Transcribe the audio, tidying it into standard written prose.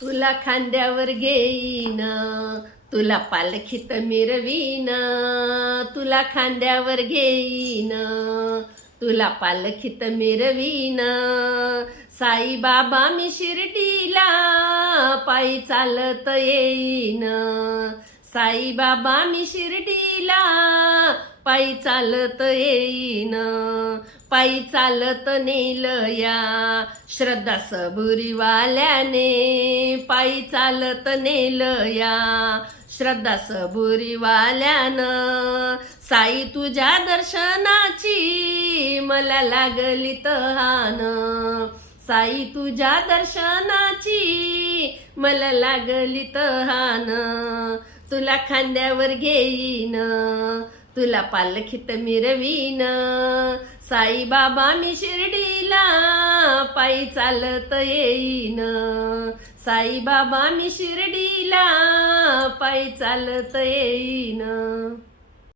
तुला खांद्यावर घेईन, तुला पालखीत मिरवीन, तुला खांद्यावर घेईन, तुला पालखीत मिरवीन. साई बाबा मी शिर्डीला पायी चालत येईन, साई बाबा मी शिर्डीला पायी चालत येईन. पायी चालत नेलं या श्रद्धा सबुरीवाल्याने, पायी चालत नेलं या श्रद्धा सबुरीवाल्यानं. साई तुझ्या दर्शनाची मला लागली तहान, साई तुझ्या दर्शनाची मला लागली तहान. तुला खांद्यावर घेईन, तुला पालखीत मिरवीन. साई बाबा मी शिर्डीला पायी चालत येईन, साई बाबा मी शिर्डीला पायी चालत येईन.